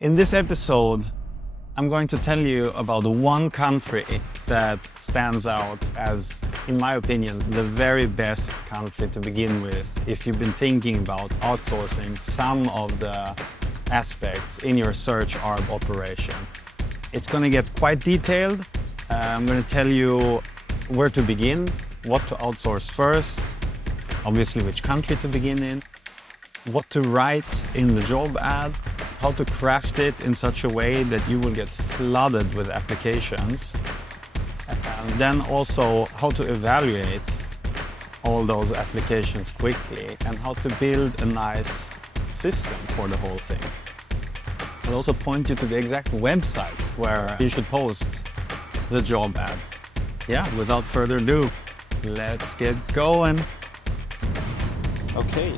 In this episode, I'm going to tell you about one country that stands out as, in my opinion, the very best country to begin with if you've been thinking about outsourcing some of the aspects in your search arb operation. It's going to get quite detailed. I'm going to tell you where to begin, what to outsource first, obviously which country to begin in, what to write in the job ad, how to craft it in such a way that you will get flooded with applications, and then also how to evaluate all those applications quickly and how to build a nice system for the whole thing. I'll also point you to the exact website where you should post the job ad. Yeah, without further ado, let's get going. Okay,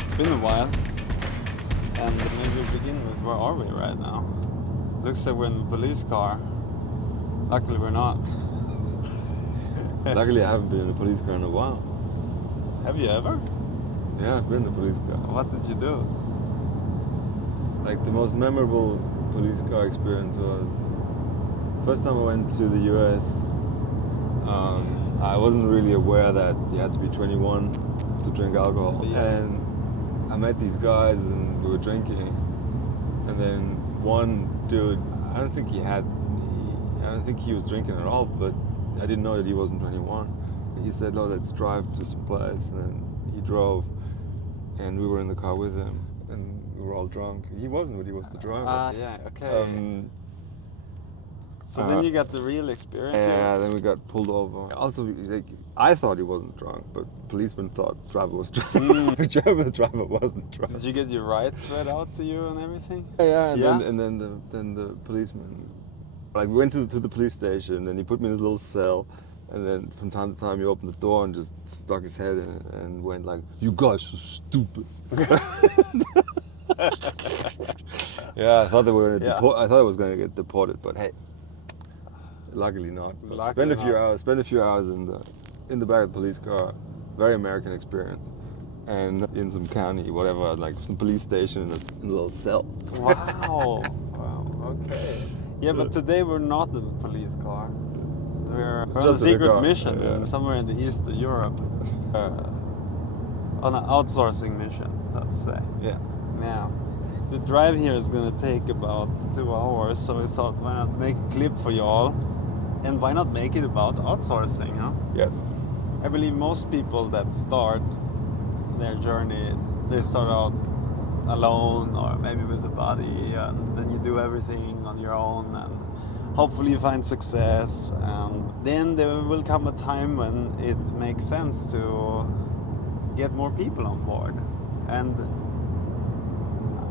it's been a while, and maybe we'll begin with where are we right now? Looks like we're in a police car. Luckily we're not. Luckily I haven't been in a police car in a while. Have you ever? Yeah, I've been in a police car. What did you do? Like the most memorable police car experience was first time I went to the US. I wasn't really aware that you had to be 21 to drink alcohol. Yeah. And I met these guys and we were drinking. And then one dude, I don't think he was drinking at all, but I didn't know that he wasn't 21. He said, "Oh, let's drive to some place." And then he drove and we were in the car with him and we were all drunk. He wasn't, but he was the driver. Yeah, okay. So then you got the real experience. Yeah, then we got pulled over. Also, like, I thought he wasn't drunk, but policemen thought the driver was drunk. The driver wasn't drunk. Did you get your rights read out to you and everything? Yeah, Yeah. Then the policeman, like, we went to the police station and he put me in his little cell, and then from time to time he opened the door and just stuck his head in and went like, "You guys are stupid." Yeah, I thought they were gonna I thought I was gonna get deported, but hey. Luckily not. Spend a few hours in the back of the police car. Very American experience. And in some county, whatever, like some police station in a little cell. Wow. Wow, okay. Yeah, but today we're not in a police car. We're on a Just in a secret car, mission yeah. somewhere in the east of Europe. On an outsourcing mission, let's say. Yeah. Now, the drive here is going to take about 2 hours, so we thought, why not make a clip for y'all? And why not make it about outsourcing, huh? Yes. I believe most people that start their journey, they start out alone or maybe with a buddy, and then you do everything on your own, and hopefully you find success, and then there will come a time when it makes sense to get more people on board. And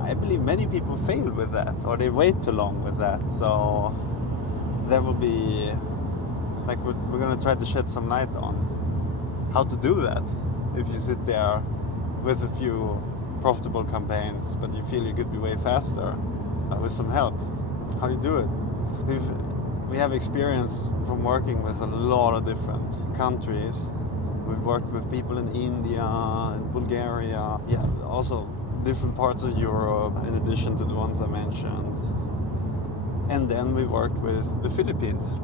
I believe many people fail with that, or they wait too long with that. So there will be, like, we're going to try to shed some light on how to do that. If you sit there with a few profitable campaigns, but you feel you could be way faster with some help, how do you do it? We have experience from working with a lot of different countries. We've worked with people in India and Bulgaria, also different parts of Europe, in addition to the ones I mentioned. And then we worked with the Philippines.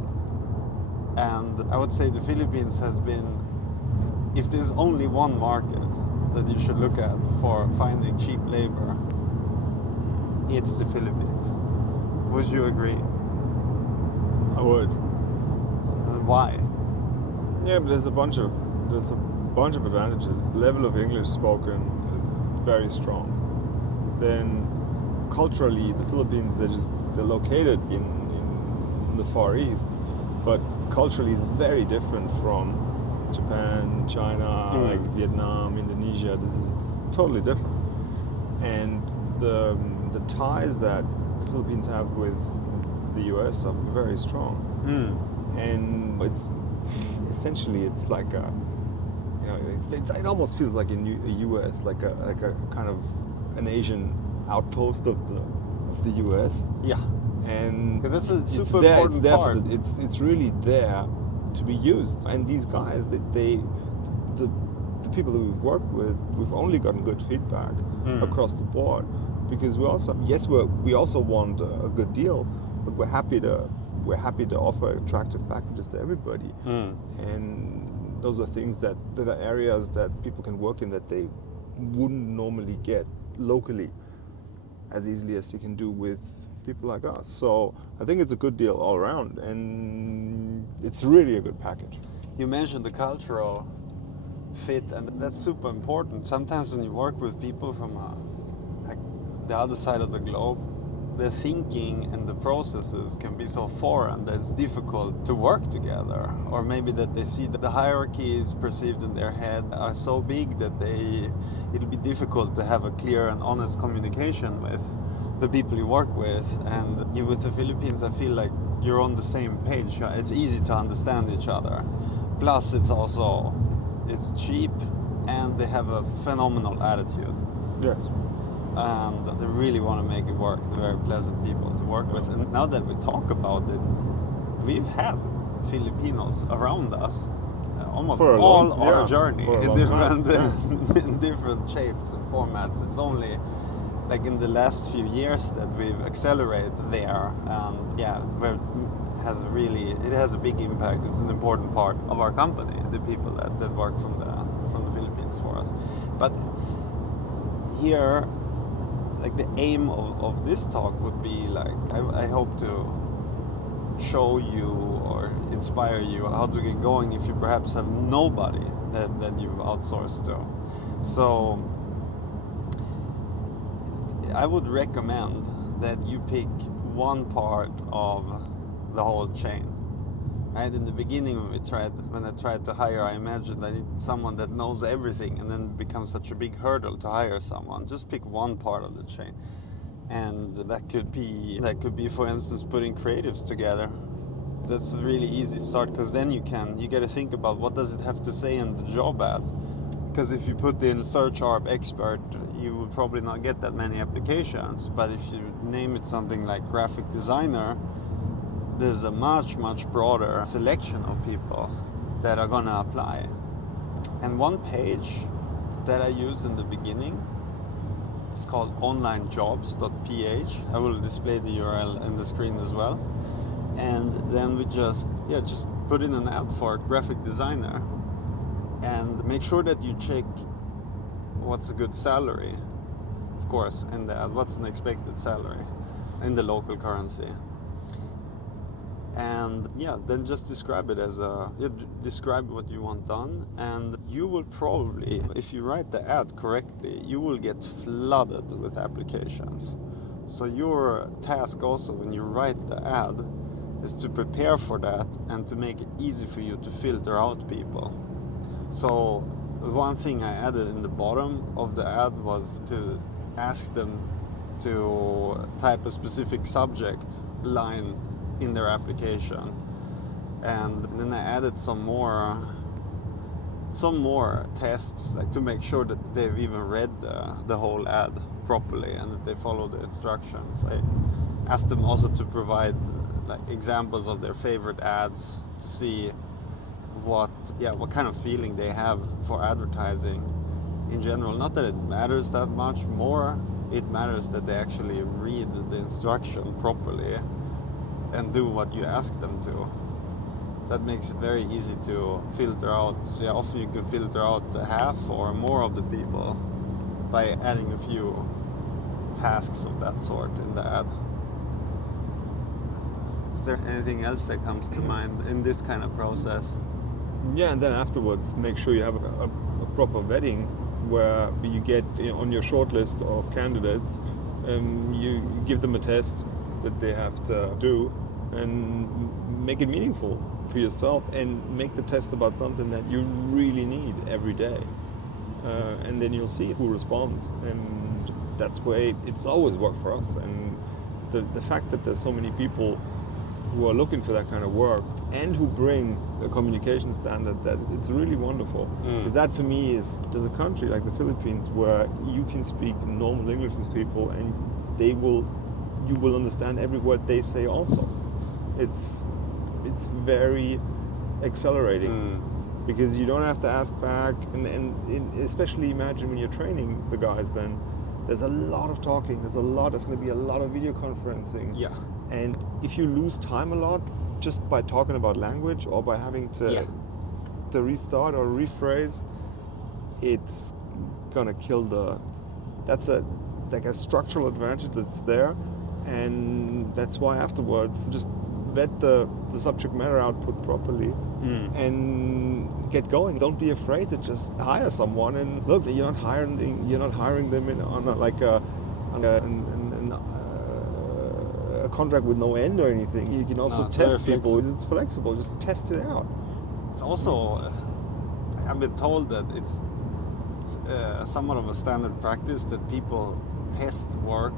And I would say the Philippines has been, if there's only one market that you should look at for finding cheap labor, it's the Philippines. Would you agree? I would. Why? Yeah, but there's a bunch of advantages. Level of English spoken is very strong. Then culturally, the Philippines, they're located in the Far East, but culturally it's very different from Japan, China, like Vietnam, Indonesia. This is totally different. And the ties that the Philippines have with the US are very strong. And it's essentially, it's like a, it almost feels like a US, like a kind of an Asian outpost of the US. Yeah. And that's a super there, important part. It's really there to be used. And these guys, the people that we've worked with, we've only gotten good feedback across the board. because we also want a good deal, but we're happy to offer attractive packages to everybody. And those are things that are areas that people can work in that they wouldn't normally get locally as easily as you can do with people like us. So I think it's a good deal all around, and it's really a good package. You mentioned the cultural fit, and that's super important. Sometimes when you work with people from the other side of the globe, the thinking and the processes can be so foreign that it's difficult to work together. Or maybe that they see that the hierarchies perceived in their head are so big that it'll be difficult to have a clear and honest communication with the people you work with. And you with the Philippines, I feel like you're on the same page. It's easy to understand each other. Plus it's cheap, and they have a phenomenal attitude. Yes. And they really want to make it work. They're very pleasant people to work with. And now that we talk about it, we've had Filipinos around us almost all our journey in different shapes and formats. It's only like in the last few years that we've accelerated there. And yeah, it has a big impact. It's an important part of our company, the people that work from the Philippines for us. But here, like the aim of this talk would be like, I hope to show you or inspire you how to get going if you perhaps have nobody that you've outsourced to. So I would recommend that you pick one part of the whole chain. Right? In the beginning when I tried to hire, I imagined I need someone that knows everything, and then it becomes such a big hurdle to hire someone. Just pick one part of the chain. And that could be, for instance, putting creatives together. That's a really easy start, because then you get to think about what does it have to say in the job ad. Because if you put in Search Arb expert, you will probably not get that many applications. But if you name it something like graphic designer, there's a much, much broader selection of people that are gonna apply. And one page that I use in the beginning is called onlinejobs.ph. I will display the URL in the screen as well. And then we just put in an ad for graphic designer, and make sure that you check what's a good salary, of course, in the ad, what's an expected salary in the local currency. And then just describe it as describe what you want done, and you will probably, if you write the ad correctly, you will get flooded with applications. So your task also when you write the ad is to prepare for that and to make it easy for you to filter out people. So one thing I added in the bottom of the ad was to ask them to type a specific subject line in their application, and then I added some more tests, like to make sure that they've even read the whole ad properly and that they follow the instructions. I asked them also to provide like examples of their favorite ads to see what kind of feeling they have for advertising in general. Not that it matters that much more, it matters that they actually read the instruction properly and do what you ask them to. That makes it very easy to filter out. Often you can filter out half or more of the people by adding a few tasks of that sort in the ad. Is there anything else that comes to mind in this kind of process? Yeah, and then afterwards, make sure you have a proper vetting where you get on your short list of candidates, you give them a test that they have to do, and make it meaningful for yourself, and make the test about something that you really need every day, and then you'll see who responds. And that's why it's always worked for us. And the fact that there's so many people who are looking for that kind of work and who bring a communication standard, that it's really wonderful. Because that for me is, there's a country like the Philippines where you can speak normal English with people and you will understand every word they say also. It's very accelerating because you don't have to ask back, and especially imagine when you're training the guys, then there's a lot of talking. There's going to be a lot of video conferencing. Yeah. And if you lose time a lot just by talking about language or by having to restart or rephrase, it's gonna kill that's a structural advantage that's there, and that's why afterwards just vet the subject matter output properly and get going. Don't be afraid to just hire someone. And look, you're not hiring them on a contract with no end or anything. You can also test people. It's flexible. Just test it out. It's also, I've been told that it's somewhat of a standard practice that people test work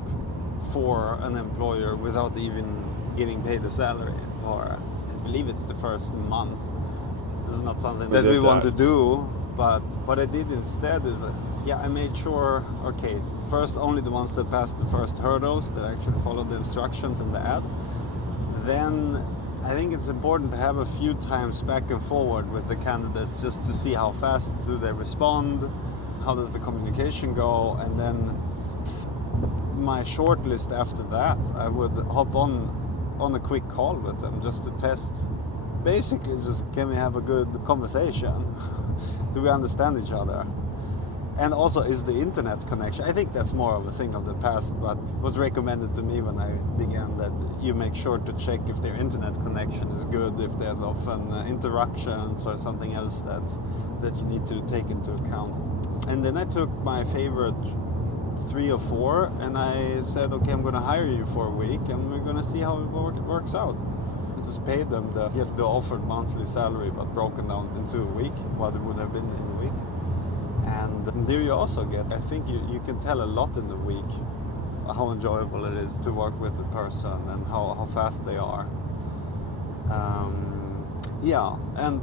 for an employer without even getting paid a salary for, I believe it's the first month. This is not something that we want to do, but what I did instead is, I made sure, okay, first only the ones that passed the first hurdles, that actually followed the instructions in the ad. Then I think it's important to have a few times back and forward with the candidates just to see how fast do they respond, how does the communication go, and then my short list after that, I would hop on a quick call with them just to test. Basically, just can we have a good conversation? Do we understand each other? And also, is the internet connection? I think that's more of a thing of the past, but was recommended to me when I began that you make sure to check if their internet connection is good, if there's often interruptions or something else that you need to take into account. And then I took my favorite 3 or 4 and I said, okay, I'm going to hire you for a week and we're going to see how it works out. I just paid them the offered monthly salary, but broken down into a week, what it would have been in a week. And there you also get, I think you can tell a lot in the week how enjoyable it is to work with a person and how fast they are. And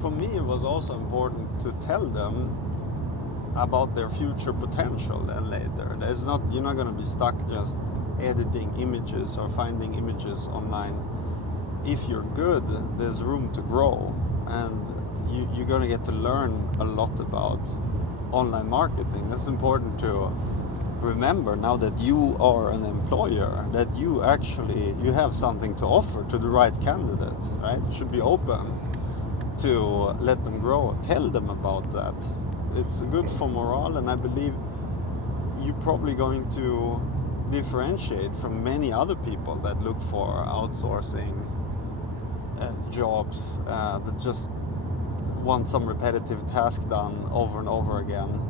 for me it was also important to tell them about their future potential then later. You're not going to be stuck just editing images or finding images online. If you're good, there's room to grow, and you're going to get to learn a lot about online marketing. That's important to remember now that you are an employer, that you have something to offer to the right candidate, right? You should be open to let them grow, tell them about that. It's good for morale, and I believe you're probably going to differentiate from many other people that look for outsourcing jobs that just want some repetitive task done over and over again.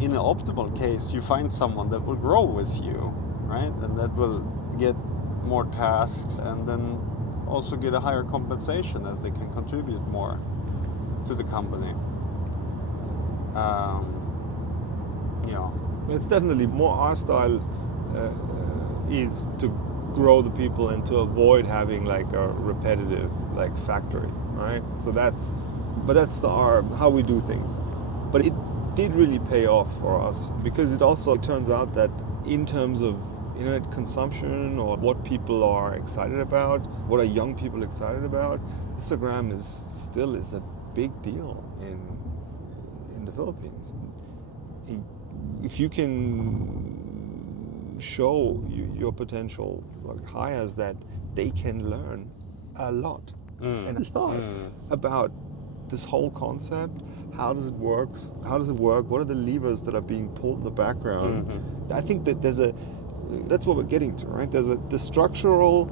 In an optimal case, you find someone that will grow with you, right? And that will get more tasks and then also get a higher compensation as they can contribute more to the company. It's definitely more our style is to grow the people and to avoid having like a repetitive like factory, right? So that's how we do things. But it did really pay off for us, because it also turns out that in terms of internet consumption or what people are excited about, what are young people excited about, Instagram is a big deal in the Philippines. If you can show your potential like hires that they can learn a lot about this whole concept. How does it work? What are the levers that are being pulled in the background? I think that that's what we're getting to, right? The structural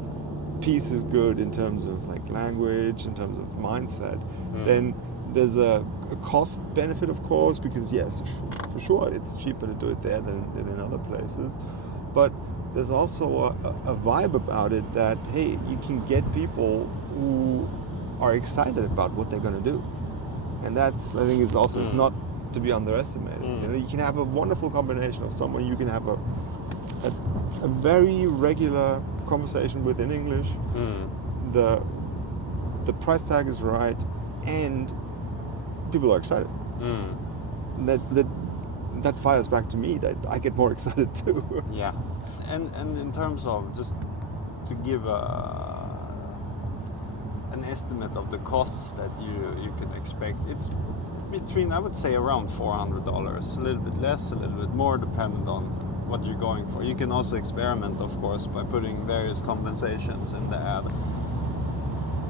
piece is good in terms of like language, in terms of mindset. Then there's a cost benefit, of course, because yes, for sure, it's cheaper to do it there than in other places. But there's also a vibe about it that, hey, you can get people who are excited about what they're going to do. And that's, I think, is not to be underestimated. You can have a wonderful combination of someone you can have a very regular conversation with in English. The price tag is right, and people are excited. That fires back to me that I get more excited too. Yeah, and in terms of just to give an estimate of the costs that you can expect, between, I would say, around $400. A little bit less, a little bit more, depending on what you're going for. You can also experiment, of course, by putting various compensations in the ad.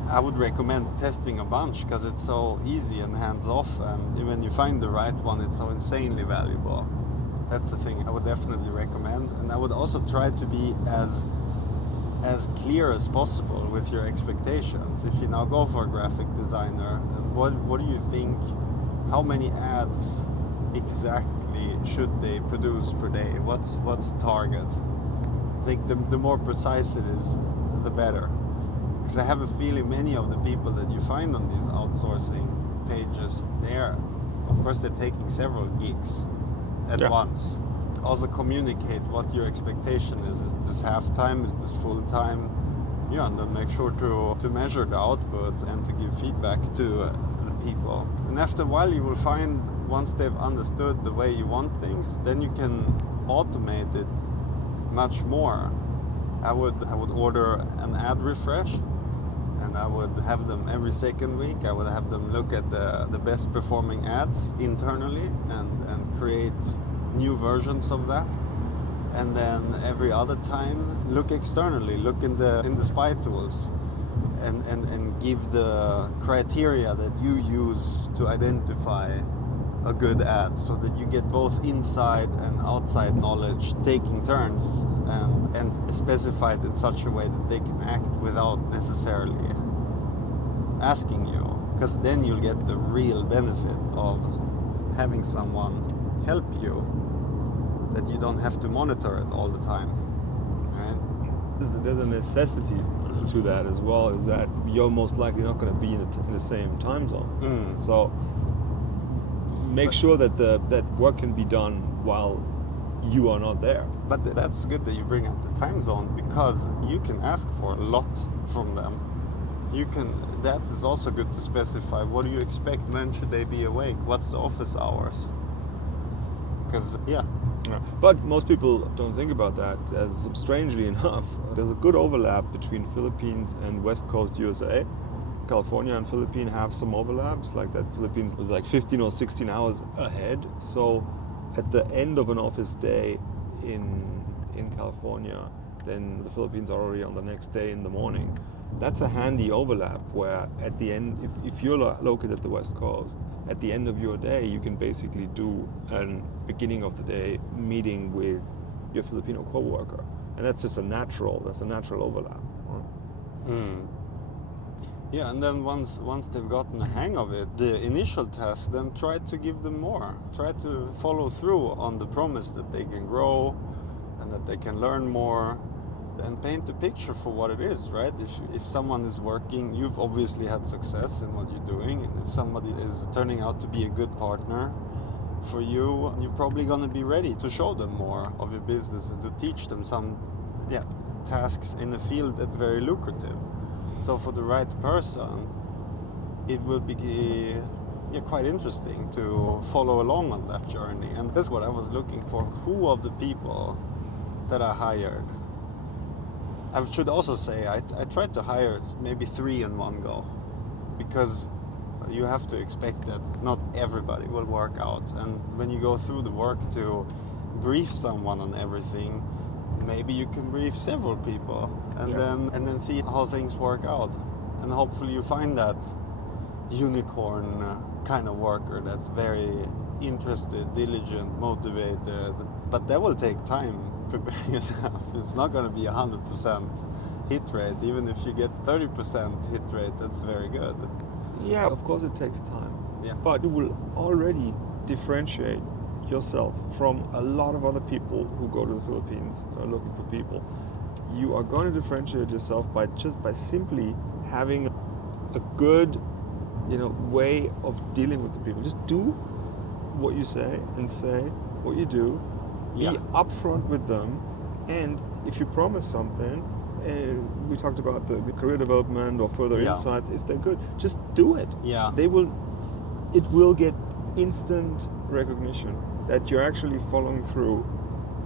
I would recommend testing a bunch because it's so easy and hands-off, and when you find the right one, it's so insanely valuable. That's the thing I would definitely recommend. And I would also try to be as clear as possible with your expectations. If you now go for a graphic designer, what do you think, how many ads exactly should they produce per day? What's the target? I think the more precise it is, the better. Because I have a feeling many of the people that you find on these outsourcing pages, of course they're taking several gigs at once. Also communicate what your expectation is. Is this half-time? Is this full-time? Yeah, and then make sure to measure the output and to give feedback to the people. And after a while you will find, once they've understood the way you want things, then you can automate it much more. I would order an ad refresh, and I would have them every second week. I would have them look at the best performing ads internally and create new versions of that. And then every other time look externally, look in the spy tools and give the criteria that you use to identify a good ad, so that you get both inside and outside knowledge taking turns, and specify it in such a way that they can act without necessarily asking you, because then you'll get the real benefit of having someone help you, that you don't have to monitor it all the time, right? There's a necessity to that as well, is that you're most likely not going to be in the same time zone. So make sure that that work can be done while you are not there. But that's good that you bring up the time zone, because you can ask for a lot from them. That is also good to specify. What do you expect? When should they be awake? What's the office hours? Because But most people don't think about that, as strangely enough, there's a good overlap between Philippines and West Coast USA. California and Philippines have some overlaps, like that Philippines was like 15 or 16 hours ahead. So at the end of an office day in California, then the Philippines are already on the next day in the morning. That's a handy overlap where at the end, if you're located at the West Coast, at the end of your day, you can basically do a beginning of the day meeting with your Filipino coworker. And that's just a natural overlap. Yeah, and then once they've gotten a hang of it, the initial task, then try to give them more. Try to follow through on the promise that they can grow and that they can learn more, and paint the picture for what it is, right? If someone is working, you've obviously had success in what you're doing, and if somebody is turning out to be a good partner for you, you're probably going to be ready to show them more of your business and to teach them some tasks in a field that's very lucrative. So for the right person, it will be quite interesting to follow along on that journey. And that's what I was looking for. Who of the people that I hired, I should also say I tried to hire maybe 3 in one go, because you have to expect that not everybody will work out. And when you go through the work to brief someone on everything, maybe you can brief several people and then see how things work out. And hopefully you find that unicorn kind of worker that's very interested, diligent, motivated. But that will take time. Prepare yourself. It's not going to be 100% hit rate. Even if you get 30% hit rate, that's very good. Yeah, of course it takes time. Yeah. But you will already differentiate yourself from a lot of other people who go to the Philippines are looking for people. You are going to differentiate yourself by simply having a good, way of dealing with the people. Just do what you say and say what you do. Be upfront with them, and if you promise something, we talked about the career development or further insights. If they're good, just do it. Yeah. It will get instant recognition that you're actually following through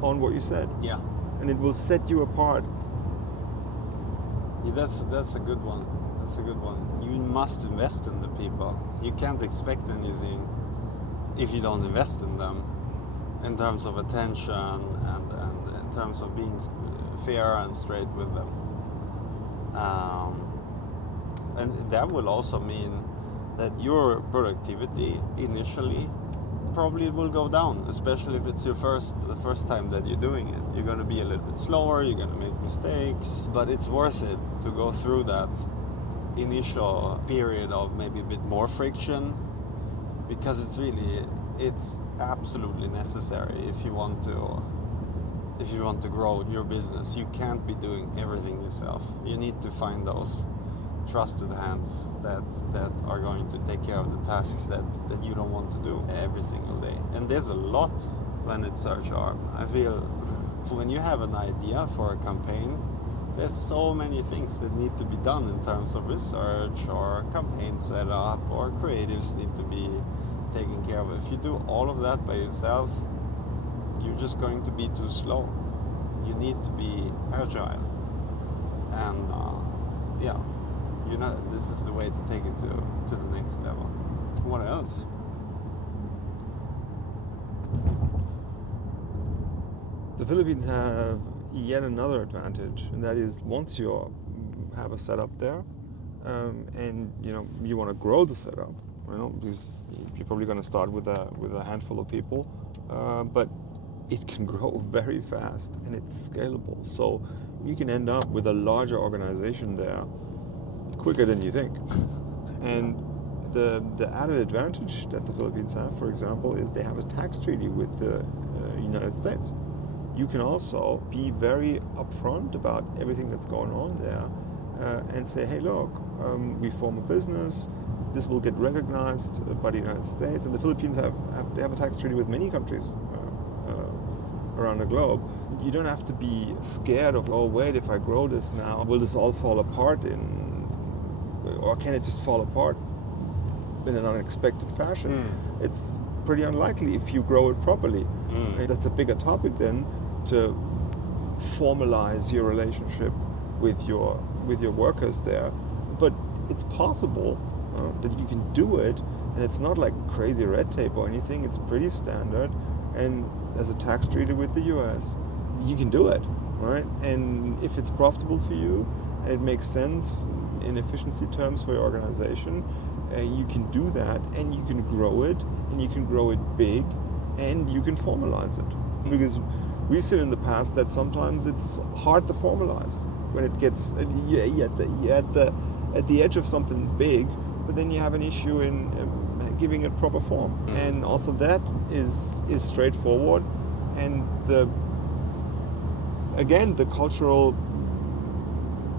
on what you said. Yeah. And it will set you apart. Yeah, that's a good one. That's a good one. You must invest in the people. You can't expect anything if you don't invest in them in terms of attention and in terms of being fair and straight with them. And that will also mean that your productivity initially probably will go down, especially if it's the first time that you're doing it. You're going to be a little bit slower, you're going to make mistakes, but it's worth it to go through that initial period of maybe a bit more friction, because it's absolutely necessary if you want to grow your business. You can't be doing everything yourself. You need to find those trusted hands that are going to take care of the tasks that you don't want to do every single day. And there's a lot when it's Search Arb. I feel when you have an idea for a campaign, there's so many things that need to be done in terms of research or campaign setup, or creatives need to be taken care of. If you do all of that by yourself, you're just going to be too slow. You need to be agile. And this is the way to take it to the next level. What else? The Philippines have yet another advantage, and that is once you have a setup there, and you want to grow the setup, because you're probably going to start with a handful of people, but it can grow very fast and it's scalable. So you can end up with a larger organization there quicker than you think. And the added advantage that the Philippines have, for example, is they have a tax treaty with the United States. You can also be very upfront about everything that's going on there, and say, hey, look, we form a business, this will get recognized by the United States, and the Philippines have a tax treaty with many countries around the globe. You don't have to be scared of, oh wait, if I grow this now, will this all fall apart or can it just fall apart in an unexpected fashion? It's pretty unlikely if you grow it properly. That's a bigger topic then, to formalize your relationship with your workers there. But it's possible that you can do it, and it's not like crazy red tape or anything. It's pretty standard, and there's a tax treaty with the US. You can do it, right? And if it's profitable for you, and it makes sense in efficiency terms for your organization, you can do that, and you can grow it, and you can grow it big, and you can formalize it. Because we've seen in the past that sometimes it's hard to formalize when it gets at the edge of something big, but then you have an issue in giving it proper form. And also that is straightforward, and the cultural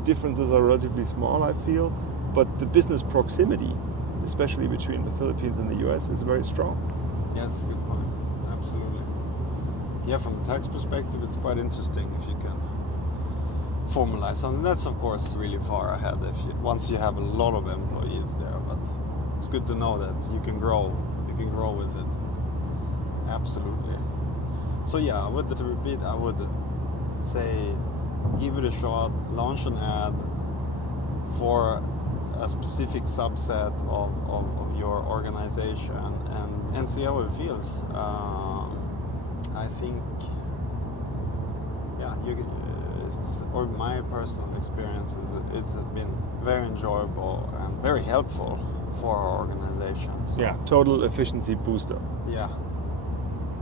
differences are relatively small, I feel, but the business proximity, especially between the Philippines and the US, is very strong. Yeah, that's a good point. Absolutely. Yeah, from a tax perspective, it's quite interesting if you can formalize something. That's of course really far ahead once you have a lot of employees there, but it's good to know that you can grow with it. Absolutely. So yeah, to repeat, I would say give it a shot, launch an ad for a specific subset of your organization, and see how it feels. I think, or my personal experiences, it's been very enjoyable and very helpful for our organization. So, yeah, total efficiency booster. Yeah,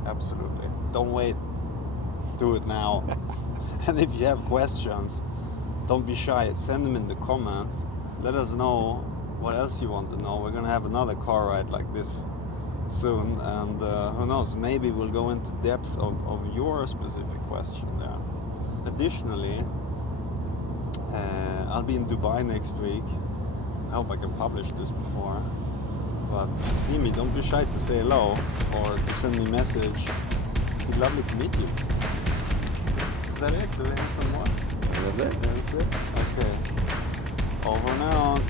absolutely. Don't wait, do it now. And if you have questions, don't be shy, send them in the comments. Let us know what else you want to know. We're gonna have another car ride like this soon, and who knows, maybe we'll go into depth of your specific question there. Additionally, I'll be in Dubai next week. I hope I can publish this before, but see me, don't be shy to say hello or to send me a message. It'd be lovely to meet you. Is that it? Do we have some more? That's it. That's it? Okay. Over and out.